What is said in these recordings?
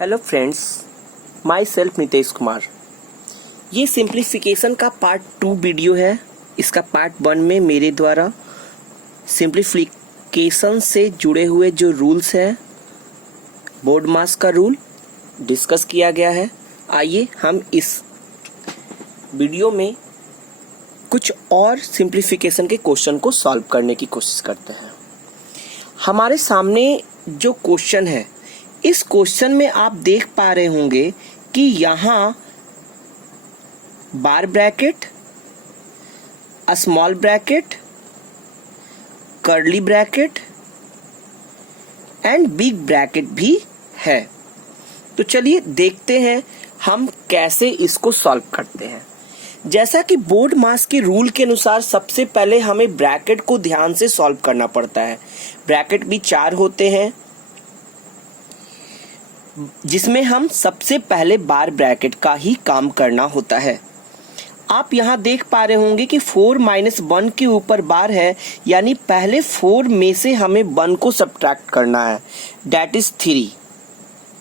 Hello friends, my self Nitesh Kumar. ये simplification का part 2 video है। इसका पार्ट 1 में मेरे द्वारा सिंप्लीफिकेशन से जुड़े हुए जो रूल्स हैं, बोर्ड मास का रूल डिस्कस किया गया है। आइए हम इस वीडियो में कुछ और सिंप्लीफिकेशन के क्वेश्चन को सॉल्व करने की कोशिश करते हैं। हमारे सामने जो क्वेश्चन है, इस क्वेश्चन में आप देख पा रहे होंगे कि यहाँ bar bracket, small bracket, curly bracket and big bracket भी है। तो चलिए देखते हैं हम कैसे इसको सॉल्व करते हैं। जैसा कि बोर्ड मास के रूल के अनुसार सबसे पहले हमें ब्रैकेट को ध्यान से सॉल्व करना पड़ता है। ब्रैकेट भी 4 होते हैं, जिसमें हम सबसे पहले बार ब्रैकेट का ही काम करना होता है। आप यहां देख पा रहे होंगे कि 4 - 1 के ऊपर बार है, यानी पहले 4 में से हमें 1 को सब्ट्रैक्ट करना है, दैट इज 3।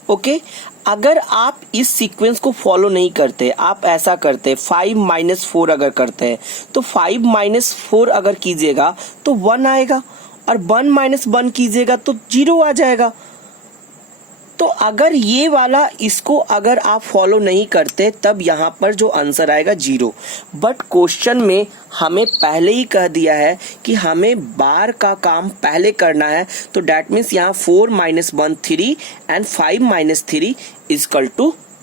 ओके, अगर आप इस सीक्वेंस को फॉलो नहीं करते, आप ऐसा करते 5 - 4 अगर करते हैं तो 5 - 4 अगर कीजिएगा तो 1 आएगा, और 1 - 1 कीजिएगा तो 0 आ जाएगा। तो अगर ये वाला इसको अगर आप फॉलो नहीं करते तब यहाँ पर जो आंसर आएगा 0। बट क्वेश्चन में हमें पहले ही कह दिया है कि हमें बार का काम पहले करना है, तो डैट मीन्स यहाँ 4 - 1 3 एंड 5 - 3 =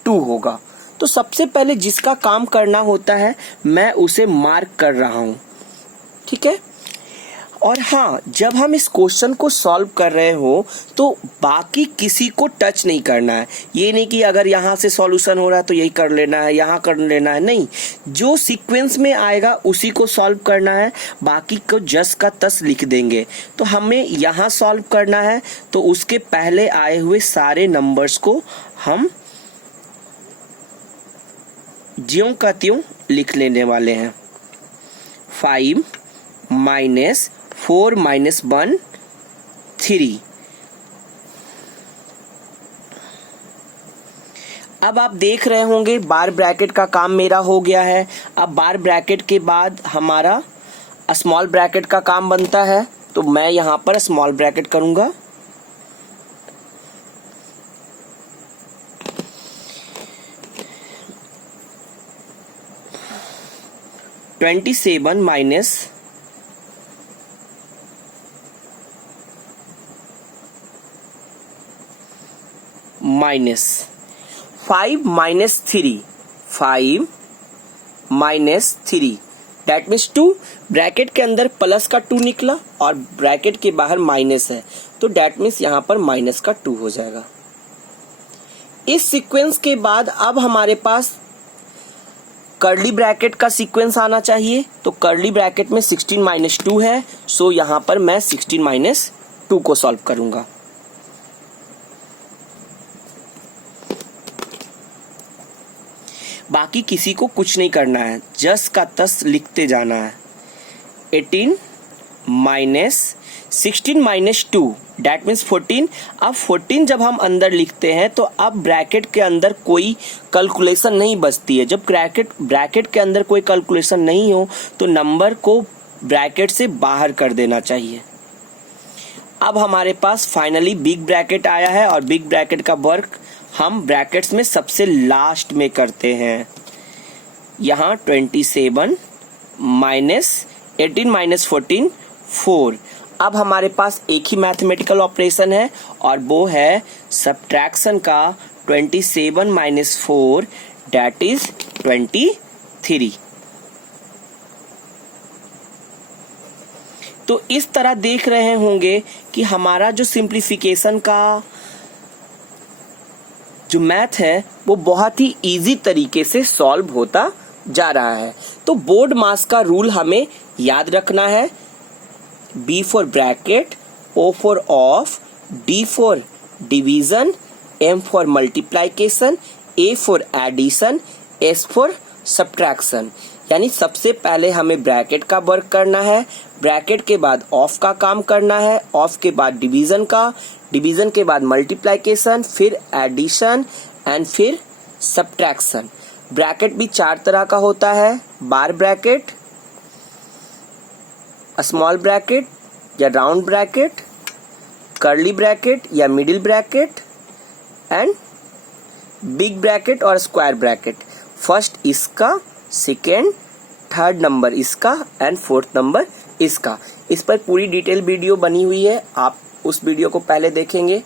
2 होगा। तो सबसे पहले जिसका काम करना होता है मैं उसे मार्क कर रहा हूँ, ठीक है। और हाँ, जब हम इस क्वेश्चन को सॉल्व कर रहे हो तो बाकी किसी को टच नहीं करना है। ये नहीं कि अगर यहाँ से सॉल्यूशन हो रहा है तो यही कर लेना है, यहाँ कर लेना है, नहीं। जो सीक्वेंस में आएगा उसी को सॉल्व करना है, बाकी को जस का तस लिख देंगे। तो हमें यहाँ सॉल्व करना है, तो उसके पहले आए हुए सारे नंबर्स को हम ज्यों का त्यों लिख लेने वाले हैं। 5 - 4 - 1 3। अब आप देख रहे होंगे बार ब्रैकेट का काम मेरा हो गया है। अब बार ब्रैकेट के बाद हमारा स्मॉल ब्रैकेट का काम बनता है, तो मैं यहां पर स्मॉल ब्रैकेट करूंगा। -27 -5 - 3, 5 - 3 दैट मीन्स 2। ब्रैकेट के अंदर प्लस का 2 निकला और ब्रैकेट के बाहर माइनस है, तो दैट मीन्स यहाँ पर माइनस का 2 हो जाएगा। इस सीक्वेंस के बाद अब हमारे पास कर्ली ब्रैकेट का सीक्वेंस आना चाहिए। तो कर्ली ब्रैकेट में 16 - 2 है, सो यहाँ पर मैं 16 - 2 को सॉल्व करूंगा। बाकी किसी को कुछ नहीं करना है, जस का तस लिखते जाना है। 18 - 16 - 2 डैट मीन्स 14। अब 14 जब हम अंदर लिखते हैं तो अब ब्रैकेट के अंदर कोई कैलकुलेशन नहीं बचती है। जब ब्रैकेट के अंदर कोई कैलकुलेशन नहीं हो तो नंबर को ब्रैकेट से बाहर कर देना चाहिए। अब हमारे पास फाइनली बिग ब्रैकेट आया है, और बिग ब्रैकेट का वर्क हम ब्रैकेट्स में सबसे लास्ट में करते हैं। यहाँ 27 - 18 - 14 4। अब हमारे पास एक ही मैथमेटिकल ऑपरेशन है, और वो है सब्ट्रैक्शन का। 27 - 4 दैट इज 23। तो इस तरह देख रहे होंगे कि हमारा जो सिंप्लीफिकेशन का जो मैथ है वो बहुत ही इजी तरीके से सॉल्व होता जा रहा है। तो बोर्ड मास का रूल हमें याद रखना है। B for bracket, O for of, D for division, M for multiplication, A for addition, S for subtraction. यानी सबसे पहले हमें ब्रैकेट का वर्क करना है, ब्रैकेट के बाद ऑफ का काम करना है, ऑफ के बाद डिवीजन का, डिवीजन के बाद मल्टीप्लिकेशन, फिर एडिशन एंड फिर सब्ट्रैक्शन। ब्रैकेट भी 4 तरह का होता है, बार ब्रैकेट, स्मॉल ब्रैकेट या राउंड ब्रैकेट, कर्ली ब्रैकेट या middle bracket and big bracket और स्क्वायर ब्रैकेट। फर्स्ट इसका, सेकेंड, थर्ड नंबर इसका एंड फोर्थ नंबर इसका। इस पर पूरी डिटेल वीडियो बनी हुई है, आप उस वीडियो को पहले देखेंगे।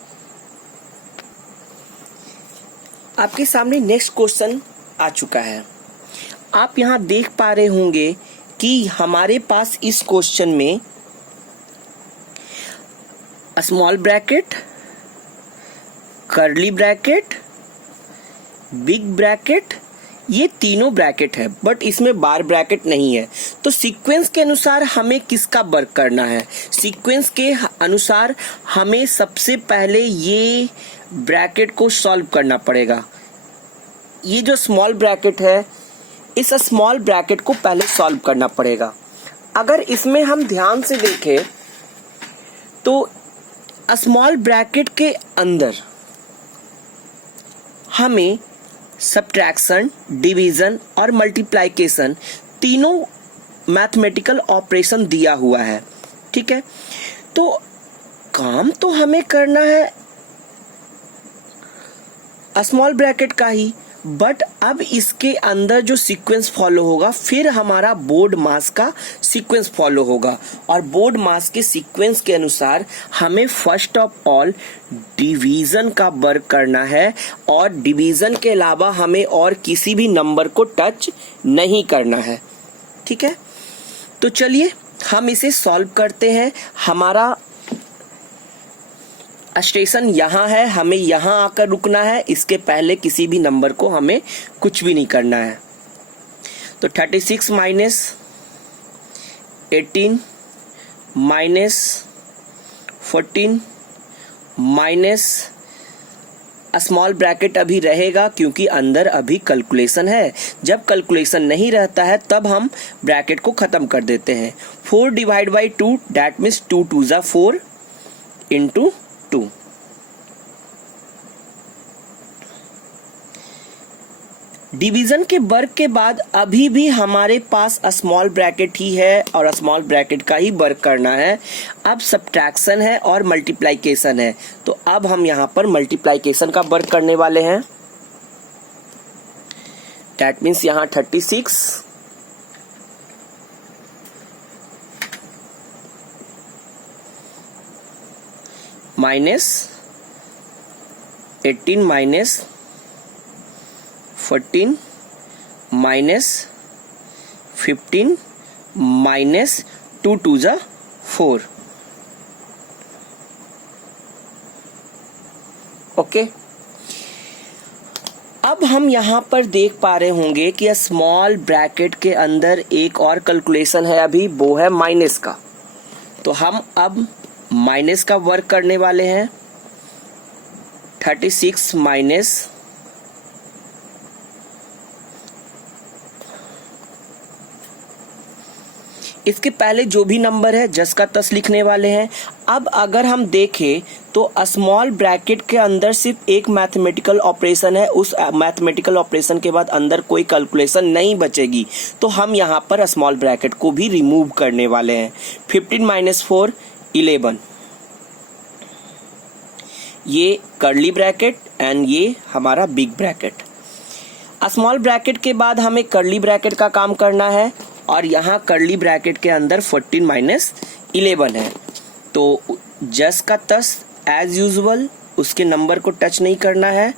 आपके सामने नेक्स्ट क्वेश्चन आ चुका है। आप यहाँ देख पा रहे होंगे कि हमारे पास इस क्वेश्चन में small bracket, curly bracket, big bracket, ये तीनों ब्रैकेट है, बट इसमें बार ब्रैकेट नहीं है। तो सीक्वेंस के अनुसार हमें किसका वर्क करना है? सीक्वेंस के अनुसार हमें सबसे पहले ये ब्रैकेट को सॉल्व करना पड़ेगा। ये जो स्मॉल ब्रैकेट है, इस स्मॉल ब्रैकेट को पहले सॉल्व करना पड़ेगा। अगर इसमें हम ध्यान से देखें तो स्मॉल ब्रैकेट के अंदर हमें सब्ट्रैक्शन, डिवीजन और मल्टीप्लिकेशन तीनों मैथमेटिकल ऑपरेशन दिया हुआ है। ठीक है, तो काम तो हमें करना है स्मॉल ब्रैकेट का ही, बट अब इसके अंदर जो सीक्वेंस फॉलो होगा फिर हमारा बोर्ड मास का सीक्वेंस फॉलो होगा, और बोर्ड मास के सीक्वेंस के अनुसार हमें फर्स्ट ऑफ ऑल डिवीजन का वर्क करना है, और डिवीजन के अलावा हमें और किसी भी नंबर को टच नहीं करना है। ठीक है, तो चलिए हम इसे सॉल्व करते हैं। हमारा स्टेशन यहाँ है, हमें यहाँ आकर रुकना है, इसके पहले किसी भी नंबर को हमें कुछ भी नहीं करना है। तो 36 minus 18 minus 14 minus small bracket अभी रहेगा क्योंकि अंदर अभी कैलकुलेशन है। जब कैलकुलेशन नहीं रहता है तब हम ब्रैकेट को खत्म कर देते हैं। 4 डिवाइड बाई 2 दैट मीन्स 2 2 जा 4 इंटू 2। डिवीजन के वर्क के बाद अभी भी हमारे पास स्मॉल ब्रैकेट ही है और स्मॉल ब्रैकेट का ही वर्क करना है। अब सब्ट्रैक्शन है और मल्टीप्लिकेशन है, तो अब हम यहां पर मल्टीप्लिकेशन का वर्क करने वाले हैं। दैट मीन्स यहां 36 माइनस 18 माइनस 14 माइनस 15 माइनस 2 2 जा 4। ओके, अब हम यहां पर देख पा रहे होंगे कि स्मॉल ब्रैकेट के अंदर एक और कैलकुलेशन है अभी, वो है माइनस का। तो हम अब माइनस का वर्क करने वाले हैं। 36 माइनस इसके पहले जो भी नंबर है जस का तस लिखने वाले हैं। अब अगर हम देखें तो स्मॉल ब्रैकेट के अंदर सिर्फ एक मैथमेटिकल ऑपरेशन है, उस मैथमेटिकल ऑपरेशन के बाद अंदर कोई कैलकुलेशन नहीं बचेगी, तो हम यहाँ पर स्मॉल ब्रैकेट को भी रिमूव करने वाले हैं। 15 माइनस 4 11, ये कर्ली ब्रैकेट एंड ये हमारा बिग ब्रैकेट। स्मॉल ब्रैकेट के बाद हमें कर्ली ब्रैकेट का काम करना है, और यहाँ कर्ली ब्रैकेट के अंदर 14 माइनस 11 है, तो जस का तस एज यूजुअल उसके नंबर को टच नहीं करना है।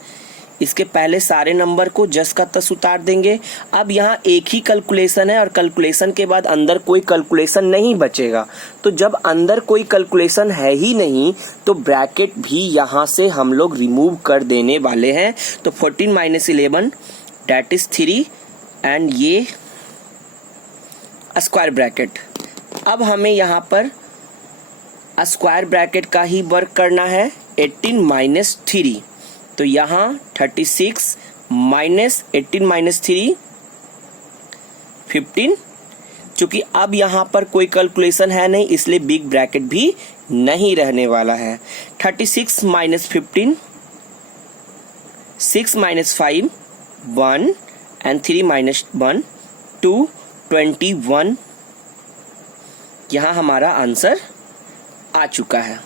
इसके पहले सारे नंबर को जस का तस उतार देंगे। अब यहाँ एक ही कैलकुलेशन है और कैलकुलेशन के बाद अंदर कोई कैलकुलेशन नहीं बचेगा, तो जब अंदर कोई कैलकुलेशन है ही नहीं तो ब्रैकेट भी यहाँ से हम लोग रिमूव कर देने वाले हैं। तो 14 माइनस 11 दैट इज 3 एंड ये स्क्वायर ब्रैकेट। अब हमें यहाँ पर स्क्वायर ब्रैकेट का ही वर्क करना है। 18 माइनस 3, तो यहाँ 36 माइनस 18 माइनस 3 15। चूंकि अब यहाँ पर कोई कैलकुलेशन है नहीं, इसलिए बिग ब्रैकेट भी नहीं रहने वाला है। 36 माइनस 15, 6 माइनस 5 1 एंड 3 माइनस 1 2, 21। यहाँ हमारा आंसर आ चुका है।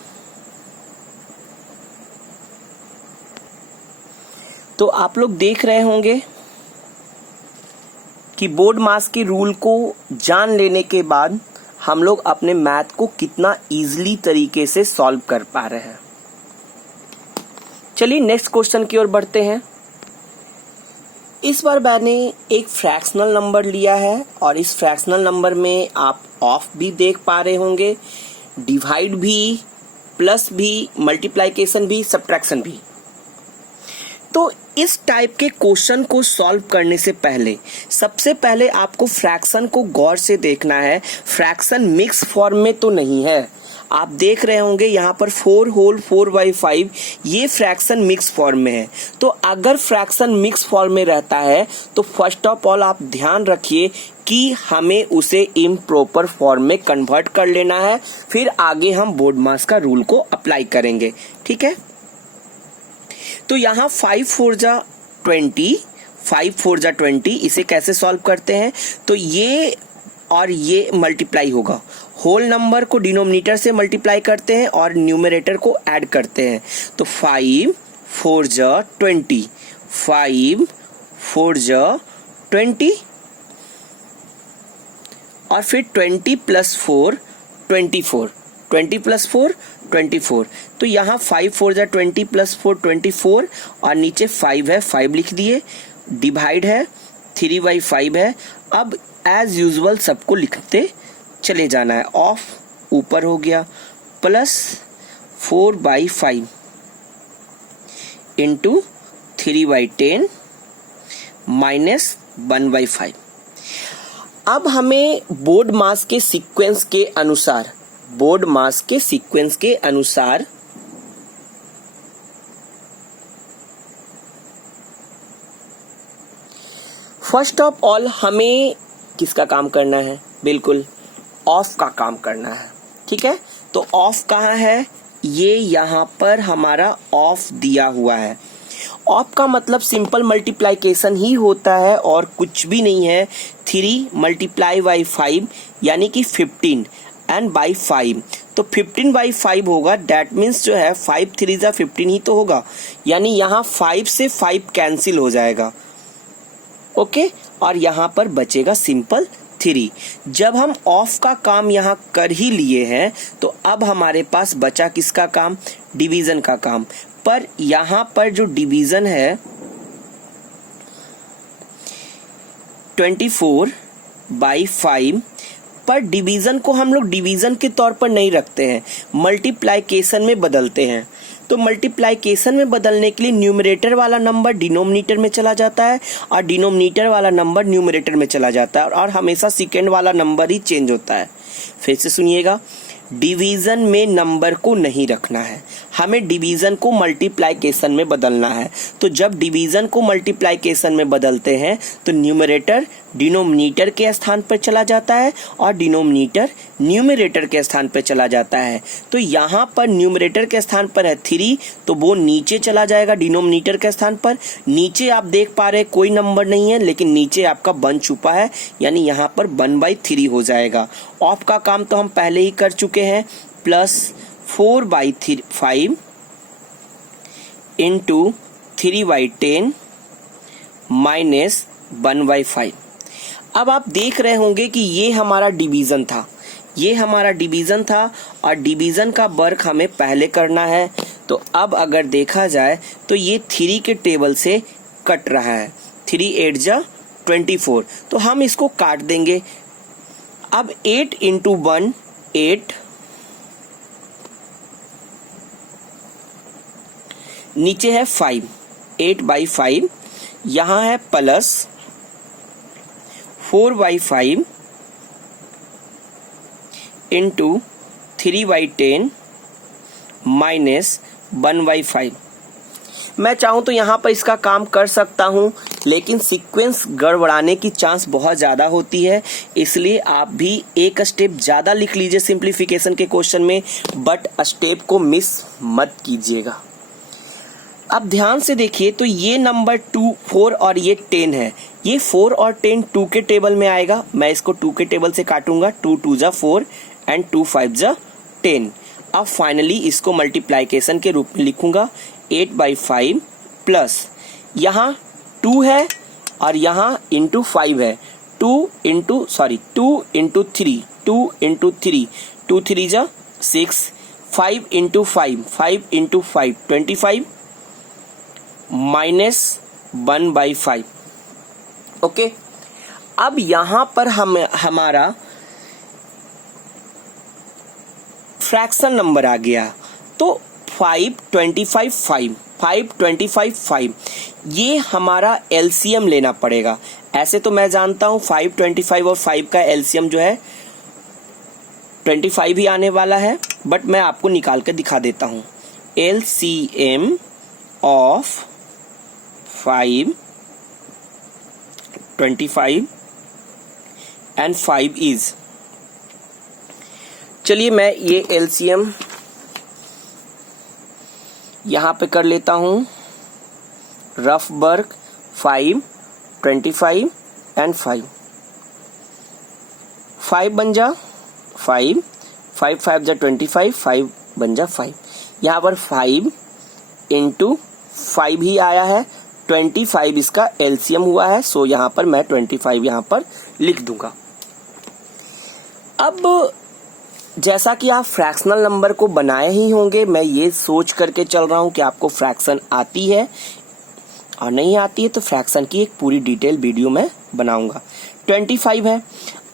तो आप लोग देख रहे होंगे कि बोर्ड मास के रूल को जान लेने के बाद हम लोग अपने मैथ को कितना इजीली तरीके से सॉल्व कर पा रहे हैं। चलिए नेक्स्ट क्वेश्चन की ओर बढ़ते हैं। इस बार मैंने एक फ्रैक्शनल नंबर लिया है और इस फ्रैक्शनल नंबर में आप ऑफ भी देख पा रहे होंगे, डिवाइड भी, प्लस भी, मल्टीप्लिकेशन भी, सब्ट्रैक्शन भी। तो इस टाइप के क्वेश्चन को सॉल्व करने से पहले सबसे पहले आपको फ्रैक्शन को गौर से देखना है। फ्रैक्शन मिक्स फॉर्म में तो नहीं है। आप देख रहे होंगे यहाँ पर 4 होल 4/5 ये फ्रैक्शन मिक्स फॉर्म में है। तो अगर फ्रैक्शन मिक्स फॉर्म में रहता है तो फर्स्ट ऑफ ऑल आप ध्यान रखिए कि हमें उसे इम्प्रॉपर फॉर्म में कन्वर्ट कर लेना है, फिर आगे हम बोर्ड मास का रूल को अप्लाई करेंगे। ठीक है, तो यहाँ 5 4 जा 20, 5 4 जा 20, इसे कैसे सॉल्व करते हैं? तो ये और ये मल्टीप्लाई होगा, होल नंबर को डिनोमिनेटर से मल्टीप्लाई करते हैं और न्यूमरेटर को ऐड करते हैं। तो 5 4 जा 20, 5 4 जा 20 और फिर 20 प्लस 4 24, 20 प्लस 4 24। तो यहाँ 5 4 जा 20 प्लस 4 24 और नीचे 5 है, 5 लिख दिए। डिवाइड है, 3/5 है। अब एज यूजुअल सबको लिखते चले जाना है। ऑफ ऊपर हो गया, प्लस 4/5 इंटू 3/10 माइनस 1/5। अब हमें बोर्ड मास के सीक्वेंस के अनुसार फर्स्ट ऑफ ऑल हमें किसका काम करना है? बिल्कुल ऑफ का काम करना है। ठीक है, तो ऑफ कहाँ है? ये यहाँ पर हमारा ऑफ दिया हुआ है। ऑफ का मतलब सिंपल मल्टीप्लिकेशन ही होता है और कुछ भी नहीं है। 3 मल्टीप्लाई बाई 5 यानी कि 15 एंड बाई 5, तो 15/5 होगा। डैट मीन्स जो है 5 3 जा 15 ही तो होगा, यानी यहाँ 5 से 5 कैंसिल हो जाएगा। ओके, और यहाँ पर बचेगा सिंपल 3। जब हम ऑफ का काम यहाँ कर ही लिए हैं तो अब हमारे पास बचा किसका काम? डिवीजन का काम। पर यहाँ पर जो डिवीजन है 24/5, पर डिवीजन को हम लोग डिवीजन के तौर पर नहीं रखते हैं, मल्टीप्लिकेशन में बदलते हैं। तो मल्टीप्लिकेशन में बदलने के लिए न्यूमरेटर वाला नंबर डिनोमिनेटर में चला जाता है और डिनोमिनेटर वाला नंबर न्यूमरेटर में चला जाता है और हमेशा सेकेंड वाला नंबर ही चेंज होता है। फिर से सुनिएगा, डिवीजन में नंबर को नहीं रखना है, हमें डिवीजन को मल्टीप्लिकेशन में बदलना है। तो जब डिवीजन को मल्टीप्लिकेशन में बदलते हैं तो न्यूमरेटर डिनोमिनेटर के स्थान पर चला जाता है और डिनोमिनेटर न्यूमरेटर के स्थान पर चला जाता है। तो यहाँ पर न्यूमरेटर के स्थान पर है 3, तो वो नीचे चला जाएगा डिनोमिनेटर के स्थान पर। नीचे आप देख पा रहे कोई नंबर नहीं है, लेकिन नीचे आपका 1 छुपा है, यानी यहाँ पर 1/3 हो जाएगा। ऑफ का काम तो हम पहले ही कर चुके हैं, प्लस 4/5 इंटू 3/10 माइनस 1/5। अब आप देख रहे होंगे कि ये हमारा डिवीजन था, और डिवीजन का वर्क हमें पहले करना है। तो अब अगर देखा जाए तो ये 3 के टेबल से कट रहा है, 3 8 जा 24, तो हम इसको काट देंगे। अब 8 इंटू 1 8, नीचे है 5, 8/5, यहाँ है प्लस 4/5 इंटू 3/10 माइनस 1/5। मैं चाहूँ तो यहाँ पर इसका काम कर सकता हूँ, लेकिन सीक्वेंस गड़बड़ाने की चांस बहुत ज़्यादा होती है, इसलिए आप भी एक स्टेप ज़्यादा लिख लीजिए सिंप्लीफिकेशन के क्वेश्चन में, बट स्टेप को मिस मत कीजिएगा। अब ध्यान से देखिए तो ये नंबर 2, 4 और ये 10 है। ये 4 और 10 2 के टेबल में आएगा। मैं इसको 2 के टेबल से काटूंगा। 2 2 जा 4 एंड 2 5 जा 10। अब फाइनली इसको मल्टीप्लाइकेशन के रूप में लिखूंगा 8/5 प्लस यहाँ 2 है और यहाँ इंटू 5 है। 2 इंटू 3, 2 इंटू 3, 2 3 जा 6, 5 इंटू 5, 5 इंटू 5 25 माइनस 1/5। ओके, अब यहां पर हमारा फ्रैक्शन नंबर आ गया। तो 5 25 5, 5 25 5, ये हमारा एलसीएम लेना पड़ेगा। ऐसे तो मैं जानता हूं 5 25 और 5 का एलसीएम जो है 25 ही आने वाला है, बट मैं आपको निकाल कर दिखा देता हूं। एलसीएम ऑफ 5, 25 एंड 5 इज, चलिए मैं ये एलसीएम यहां पे कर लेता हूं। रफ वर्क 5, 25 एंड 5, 5 बन जा 5, 5 5 जा 25, 5 बन जा 5। यहां पर 5 इंटू 5 ही आया है, 25 इसका एलसीएम हुआ है, सो यहां पर मैं 25 यहां पर लिख दूंगा। अब जैसा कि आप फ्रैक्शनल नंबर को बनाए ही होंगे, मैं ये सोच करके चल रहा हूं कि आपको फ्रैक्शन आती है, और नहीं आती है तो फ्रैक्शन की एक पूरी डिटेल वीडियो मैं बनाऊंगा। 25 है।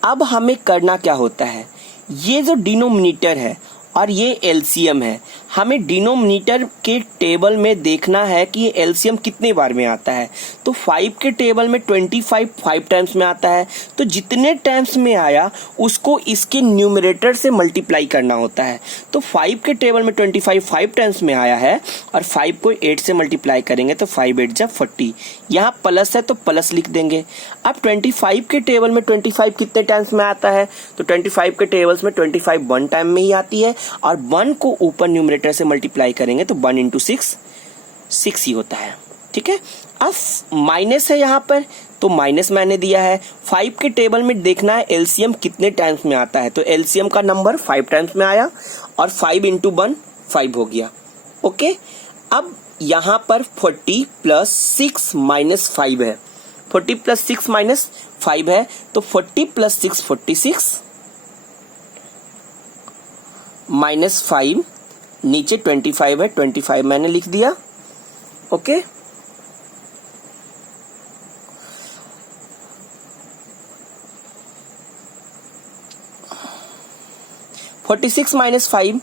अब हमें करना क्या होता है, ये जो डिनोमिनेटर है और ये एलसीएम है, हमें डिनोमिनेटर के टेबल में देखना है कि ये एलसीएम कितने बार में आता है। तो 5 के टेबल में 25 5 टाइम्स में आता है, तो जितने टाइम्स में आया उसको इसके न्यूमरेटर से मल्टीप्लाई करना होता है। तो 5 के टेबल में 25 5 टाइम्स में आया है और 5 को 8 से मल्टीप्लाई करेंगे तो 5 8 जा 40, यहाँ प्लस है तो प्लस लिख देंगे। अब 25 के टेबल में 25 कितने टाइम्स में आता है, तो 25 के टेबल्स में 25 1 टाइम में ही आती है, और 1 को ऊपर न्यूमरेटर से मल्टीप्लाई करेंगे तो 1 इंटू 6 6 ही होता है। ठीक है, अब माइनस है यहाँ पर, तो माइनस मैंने दिया है। 5 के टेबल में देखना है एलसीएम कितने टाइम्स में आता है, तो एलसीएम का नंबर 5 टाइम्स में आया और 5 इंटू 1 5 हो गया। ओके, अब यहाँ पर 40 प्लस 6 माइनस 5 है, 40 प्लस 6 माइनस 5 है, तो 40 प्लस 6 46 माइनस 5, नीचे 25 है, 25 मैंने लिख दिया। Okay, (46 minus 5)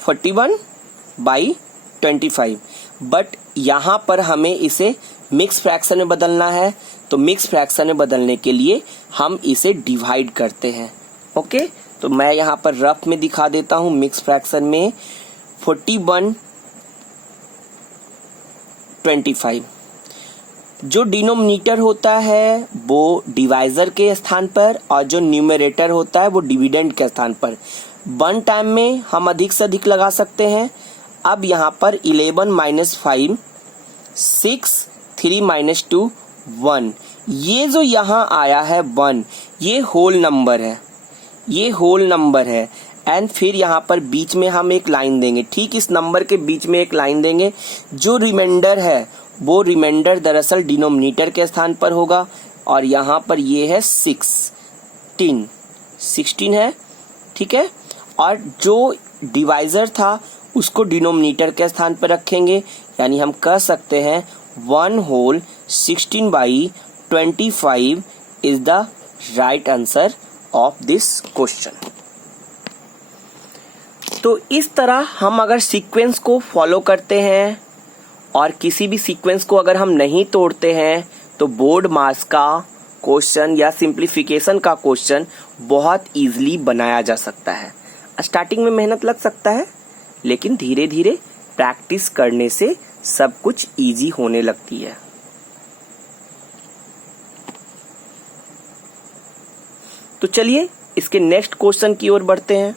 41/25। बट यहां पर हमें इसे मिक्स फ्रैक्शन में बदलना है, तो मिक्स फ्रैक्शन में बदलने के लिए हम इसे डिवाइड करते हैं। ओके, तो मैं यहां पर रफ में दिखा देता हूं। मिक्स फ्रैक्शन में 41/25, जो डिनोमिनेटर होता है वो डिवाइजर के स्थान पर, और जो न्यूमरेटर होता है वो डिविडेंड के स्थान पर। 1 टाइम में हम अधिक से अधिक लगा सकते हैं। अब यहाँ पर 11 माइनस 5 6, 3 माइनस 2 1, ये जो यहाँ आया है 1, ये होल नंबर है, ये होल नंबर है। एंड फिर यहाँ पर बीच में हम एक लाइन देंगे, ठीक इस नंबर के बीच में एक लाइन देंगे। जो रिमाइंडर है वो रिमाइंडर दरअसल डिनोमिनेटर के स्थान पर होगा, और यहाँ पर ये है 16 है। ठीक है, और जो डिवाइजर था उसको डिनोमिनेटर के स्थान पर रखेंगे, यानी हम कह सकते हैं 1 whole 16/25 is the right answer of this question. तो इस तरह हम अगर सीक्वेंस को फॉलो करते हैं और किसी भी सीक्वेंस को अगर हम नहीं तोड़ते हैं तो बोर्ड मास का क्वेश्चन या सिंप्लीफिकेशन का क्वेश्चन बहुत इजीली बनाया जा सकता है। स्टार्टिंग में मेहनत लग सकता है, लेकिन धीरे धीरे प्रैक्टिस करने से सब कुछ इजी होने लगती है। तो चलिए इसके नेक्स्ट क्वेश्चन की ओर बढ़ते हैं।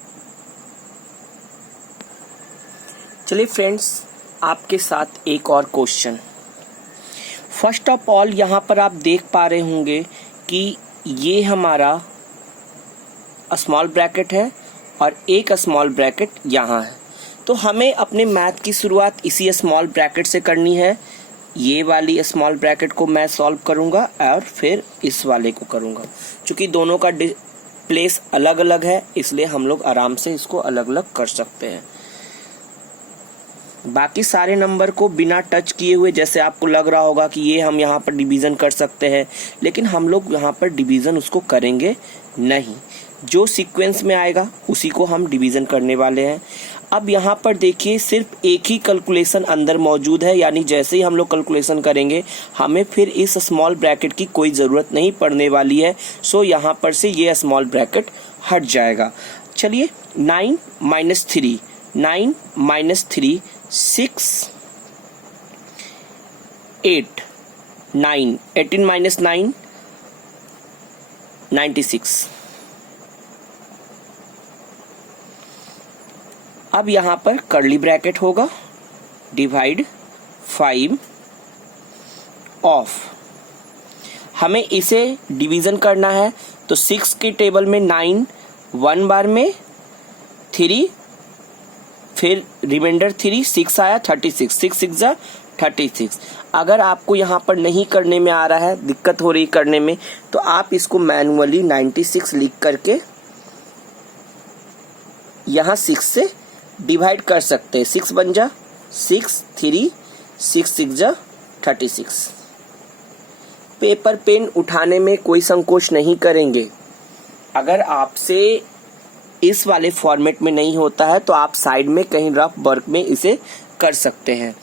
चलिए फ्रेंड्स, आपके साथ एक और क्वेश्चन। फर्स्ट ऑफ ऑल यहाँ पर आप देख पा रहे होंगे कि ये हमारा स्मॉल ब्रैकेट है और एक स्मॉल ब्रैकेट यहाँ है। तो हमें अपने मैथ की शुरुआत इसी स्मॉल ब्रैकेट से करनी है। ये वाली स्मॉल ब्रैकेट को मैं सॉल्व करूँगा और फिर इस वाले को करूँगा। चूँकि दोनों का प्लेस अलग अलग है, इसलिए हम लोग आराम से इसको अलग अलग कर सकते हैं। बाकी सारे नंबर को बिना टच किए हुए, जैसे आपको लग रहा होगा कि ये हम यहाँ पर डिवीज़न कर सकते हैं, लेकिन हम लोग यहाँ पर डिवीज़न उसको करेंगे नहीं। जो सीक्वेंस में आएगा उसी को हम डिवीज़न करने वाले हैं। अब यहाँ पर देखिए, सिर्फ एक ही कैलकुलेशन अंदर मौजूद है, यानी जैसे ही हम लोग कैलकुलेशन करेंगे हमें फिर इस स्मॉल ब्रैकेट की कोई ज़रूरत नहीं पड़ने वाली है। सो यहाँ पर से ये स्मॉल ब्रैकेट हट जाएगा। चलिए 9 - 3, 9 - 3 6, 8, 9, 18 - 9 96। अब यहाँ पर कर्ली ब्रैकेट होगा, डिवाइड 5 ऑफ, हमें इसे डिवीज़न करना है। तो 6 के टेबल में 9 1 बार में, 3 फिर रिमाइंडर 3, 6 आया 36, 6 6 जा 36। अगर आपको यहाँ पर नहीं करने में आ रहा है, दिक्कत हो रही करने में, तो आप इसको मैनुअली 96 लिख करके यहाँ 6 से डिवाइड कर सकते हैं। 6 बन जा 6, 3 6 6 जा 36। पेपर पेन उठाने में कोई संकोच नहीं करेंगे। अगर आपसे इस वाले फॉर्मेट में नहीं होता है तो आप साइड में कहीं रफ वर्क में इसे कर सकते हैं।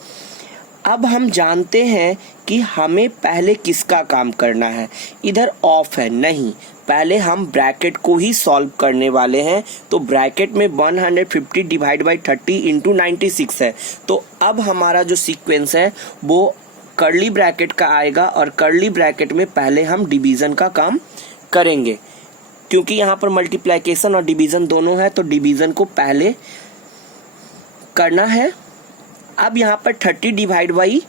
अब हम जानते हैं कि हमें पहले किसका काम करना है। इधर ऑफ है, नहीं, पहले हम ब्रैकेट को ही सॉल्व करने वाले हैं। तो ब्रैकेट में 150 डिवाइड बाई 30 इंटू 96 है। तो अब हमारा जो सीक्वेंस है वो कर्ली ब्रैकेट का आएगा और कर्ली ब्रैकेट में पहले हम डिवीज़न का काम करेंगे। क्योंकि यहाँ पर मल्टीप्लिकेशन और डिवीज़न दोनों है, तो डिवीज़न को पहले करना है। अब यहाँ पर 30 डिवाइड बाई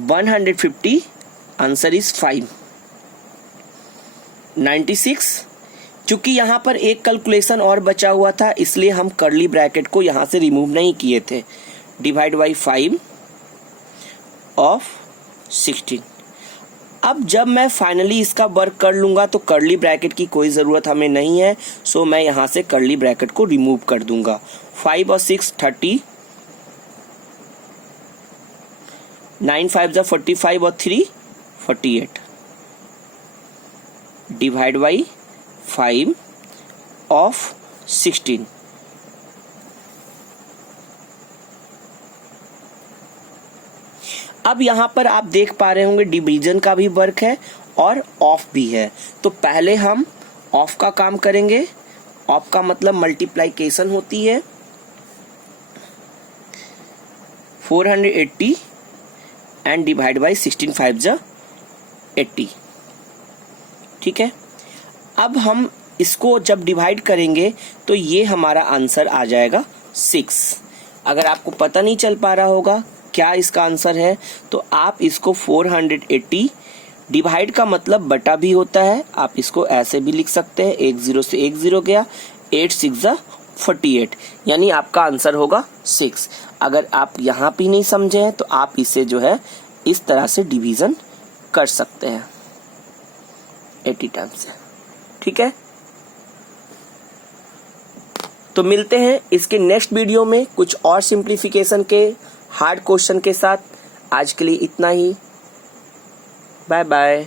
150, आंसर इज 5, 96। चूंकि यहाँ पर एक कैलकुलेशन और बचा हुआ था, इसलिए हम कर्ली ब्रैकेट को यहाँ से रिमूव नहीं किए थे। Divide by 5 of 16। अब जब मैं फाइनली इसका वर्क कर लूँगा तो कर्ली ब्रैकेट की कोई ज़रूरत हमें नहीं है। सो मैं यहाँ से कर्ली ब्रैकेट को रिमूव कर दूंगा। 5 और 6 30, 9 5 जा 45 और 3 48, डिवाइड बाई 5 ऑफ 16। अब यहाँ पर आप देख पा रहे होंगे डिवीजन का भी वर्क है और ऑफ भी है। तो पहले हम ऑफ का काम करेंगे। ऑफ का मतलब मल्टीप्लिकेशन होती है। 480 एंड डिवाइड बाई 16 5 जा 80। ठीक है। अब हम इसको जब डिवाइड करेंगे तो ये हमारा आंसर आ जाएगा 6। अगर आपको पता नहीं चल पा रहा होगा क्या इसका आंसर है, तो आप इसको 480 डिवाइड का मतलब बटा भी होता है, आप इसको ऐसे भी लिख सकते हैं। 1 0 से 1 0 गया, 8 6 जा 48, यानी आपका आंसर होगा 6। अगर आप यहाँ भी नहीं समझे हैं तो आप इसे जो है इस तरह से डिवीजन कर सकते हैं 80 टाइम्स से। ठीक है। तो मिलते हैं इसके नेक्स्ट वीडियो में कुछ और सिंप्लीफिकेशन के हार्ड क्वेश्चन के साथ। आज के लिए इतना ही। Bye bye.